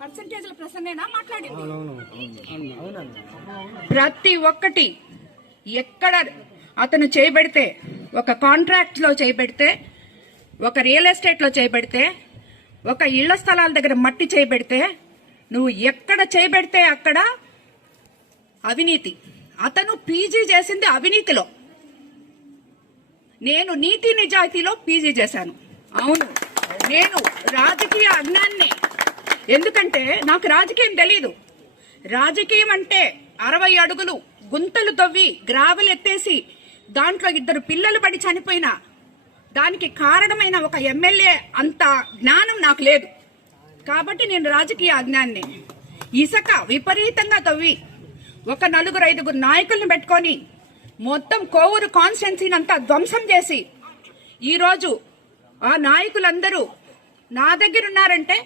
పర్సంటేజ్ల ప్రశ్నేనా మాట్లాడింది? ప్రతి ఒక్కటి ఎక్కడ అతను చేయబడితే, ఒక కాంట్రాక్ట్ లో చేయబడితే, ఒక రియల్ ఎస్టేట్ లో చేయబడితే, ఒక ఇళ్ల స్థలాల దగ్గర మట్టి చేయబడితే, నువ్వు ఎక్కడ చేయబడితే అక్కడ అవినీతి. అతను పీజీ చేసింది అవినీతిలో, నేను నీతి నిజాయితీలో పీజీ చేశాను. అవును, నేను రాజకీయ అజ్ఞాన్ని. ఎందుకంటే నాకు రాజకీయం తెలీదు. రాజకీయం అంటే 60 అడుగులు గుంతలు తవ్వి గ్రావెల్ ఎత్తేసి దాంట్లో 2 పిల్లలు పడి చనిపోయిన దానికి కారణమైన ఒక ఎమ్మెల్యే అంత జ్ఞానం నాకు లేదు. కాబట్టి నేను రాజకీయ అజ్ఞాన్ని. ఇసుక విపరీతంగా తవ్వి ఒక 4-5 నాయకుల్ని పెట్టుకొని మొత్తం కోవూరు కాన్స్టిట్యున్సీని అంతా ధ్వంసం చేసి ఈరోజు ఆ నాయకులందరూ నా దగ్గర ఉన్నారంటే